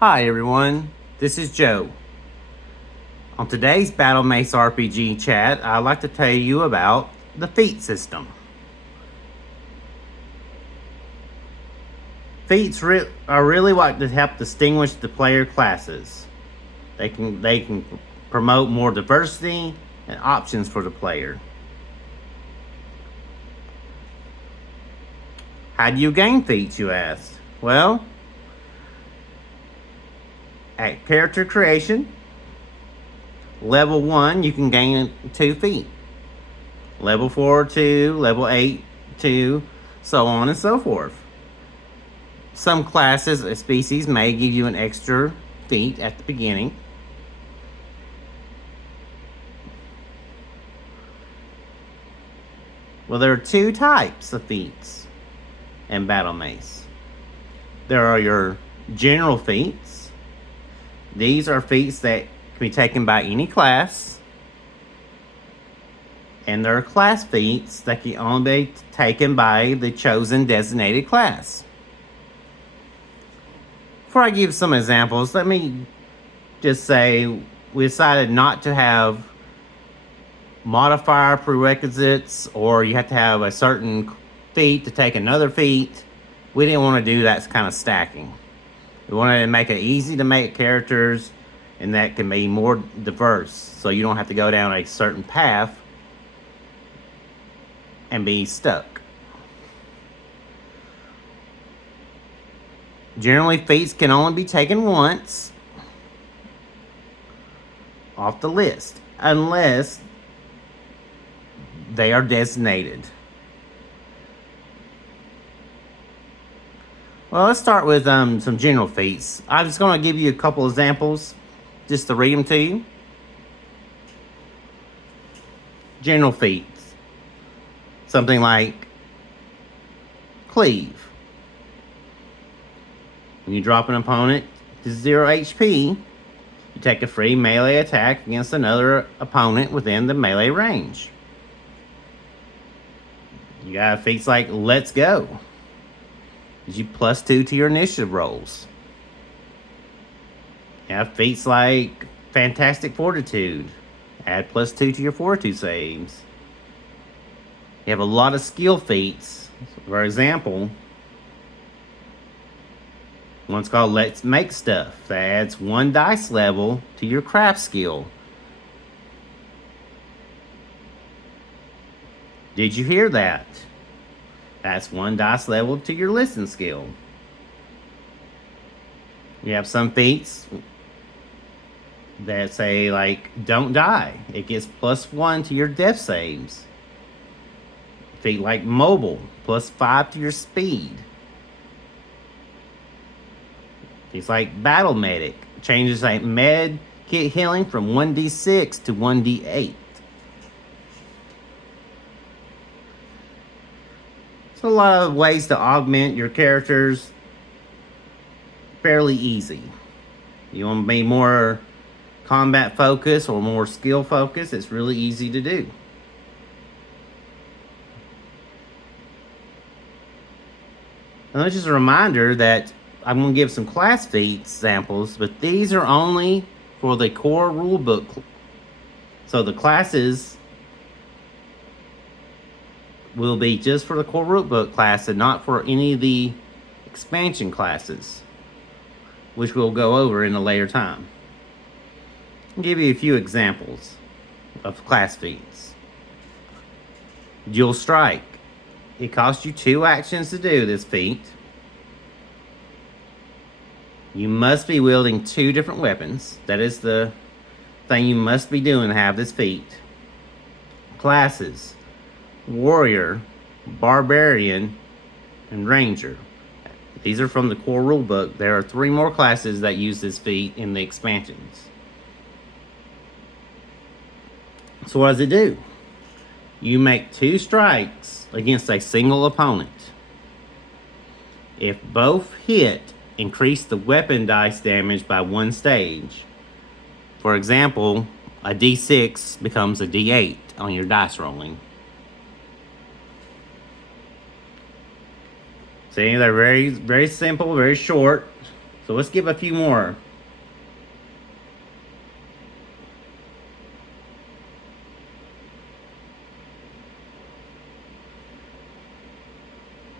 Hi everyone, this is Joe. On today's Battlemace RPG chat, I'd like to tell you about the feat system. Feats are really what to help distinguish the player classes. They can promote more diversity and options for the player. How do you gain feats, you ask? Well, at character creation, level 1, you can gain 2 feat. Level 4, 2, level 8, 2, so on and so forth. Some classes or species may give you an extra feat at the beginning. Well, there are 2 types of feats in Battlemace. There are your general feats. These are feats that can be taken by any class. And there are class feats that can only be taken by the chosen designated class. Before I give some examples, let me just say we decided not to have modifier prerequisites or you have to have a certain feat to take another feat. We didn't want to do that kind of stacking. We wanted to make it easy to make characters and that can be more diverse so you don't have to go down a certain path and be stuck. Generally, feats can only be taken once off the list unless they are designated. Well, let's start with some general feats. I'm just going to give you a couple examples just to read them to you. General feats. Something like cleave. When you drop an opponent to 0 HP, you take a free melee attack against another opponent within the melee range. You got feats like Let's Go. Gives you +2 to your initiative rolls. You have feats like Fantastic Fortitude. Add +2 to your fortitude saves. You have a lot of skill feats. For example, one's called Let's Make Stuff. That adds 1 dice level to your craft skill. Did you hear that? That's 1 dice level to your listen skill. You have some feats that say like Don't Die. It gets +1 to your death saves. Feat like Mobile, +5 to your speed. Feats like Battle Medic. Changes like med kit healing from 1d6 to 1d8. So a lot of ways to augment your characters. Fairly easy. You want to be more combat focused or more skill focused, it's really easy to do. And that's just a reminder that I'm going to give some class feat examples, but these are only for the core rulebook. So the classes will be just for the core rulebook class and not for any of the expansion classes, which we'll go over in a later time. I'll give you a few examples of class feats. Dual Strike. It costs you 2 actions to do this feat. You must be wielding 2 different weapons. That is the thing you must be doing to have this feat. Classes. Warrior, Barbarian, and Ranger. These are from the core rulebook. There are 3 more classes that use this feat in the expansions. So what does it do? You make 2 strikes against a single opponent. If both hit, increase the weapon dice damage by 1 stage. For example, a d6 becomes a d8 on your dice rolling. See, they're very, very simple, very short. So let's give a few more.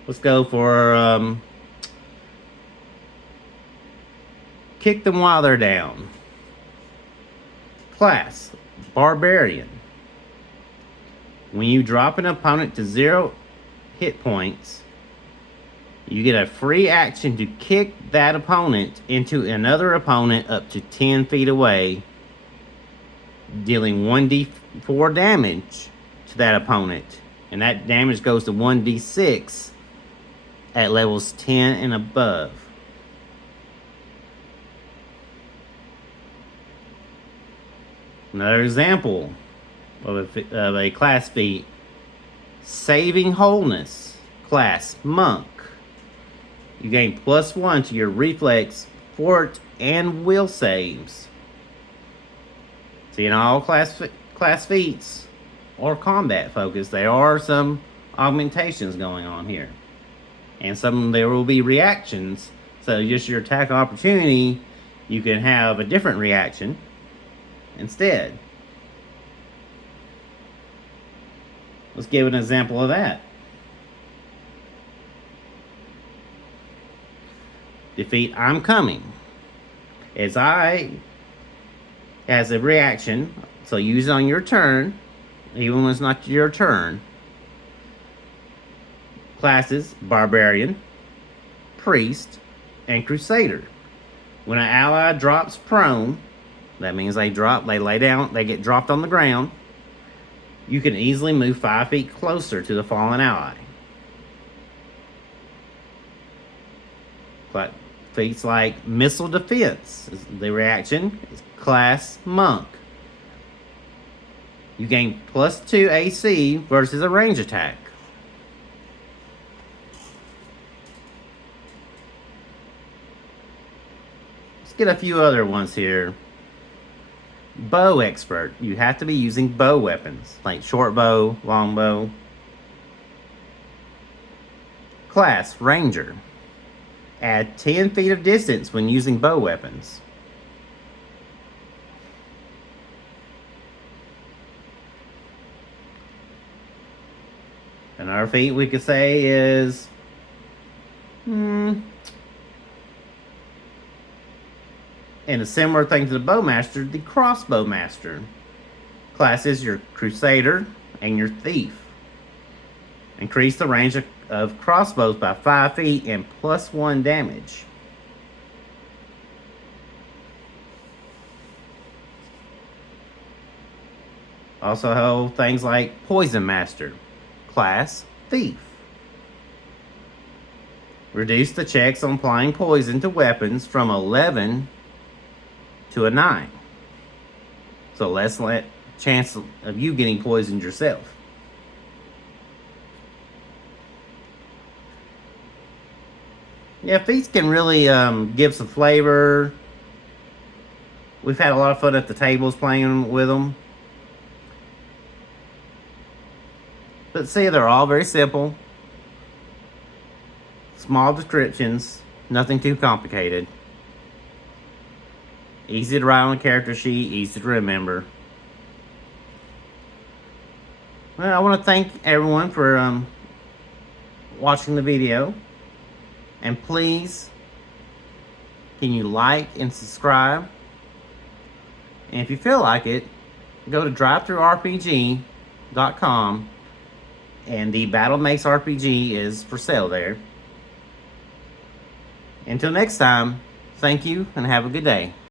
Let's go for kick them while they're down. Class, Barbarian. When you drop an opponent to 0 hit points, you get a free action to kick that opponent into another opponent up to 10 feet away, dealing 1d4 damage to that opponent. And that damage goes to 1d6 at levels 10 and above. Another example of a class feat, Saving Wholeness. Class, Monk. You gain +1 to your reflex, fort, and will saves. See, in all class feats or combat focus, there are some augmentations going on here. And there will be reactions. So just your attack opportunity, you can have a different reaction instead. Let's give an example of that. Defeat I'm Coming. As a reaction, so use it on your turn, even when it's not your turn. Classes, Barbarian, Priest, and Crusader. When an ally drops prone, that means they lay down, they get dropped on the ground, you can easily move 5 feet closer to the fallen ally. But feats like Missile Defense, the reaction is Class Monk. You gain +2 AC versus a range attack. Let's get a few other ones here. Bow Expert. You have to be using bow weapons, like short bow, long bow. Class, Ranger. Add 10 feet of distance when using bow weapons. Another feat we could say is and a similar thing to the Bowmaster, the Crossbow Master. Class is your Crusader and your Thief. Increase the range of crossbows by 5 feet and +1 damage. Also have things like Poison Master. Class, Thief. Reduce the checks on applying poison to weapons from 11 to a 9. So less chance of you getting poisoned yourself. Yeah, feats can really give some flavor. We've had a lot of fun at the tables playing with them. But see, they're all very simple. Small descriptions, nothing too complicated. Easy to write on a character sheet, easy to remember. Well, I want to thank everyone for watching the video. And please, can you like and subscribe? And if you feel like it, go to drivethrurpg.com and the Battlemace RPG is for sale there. Until next time, thank you and have a good day.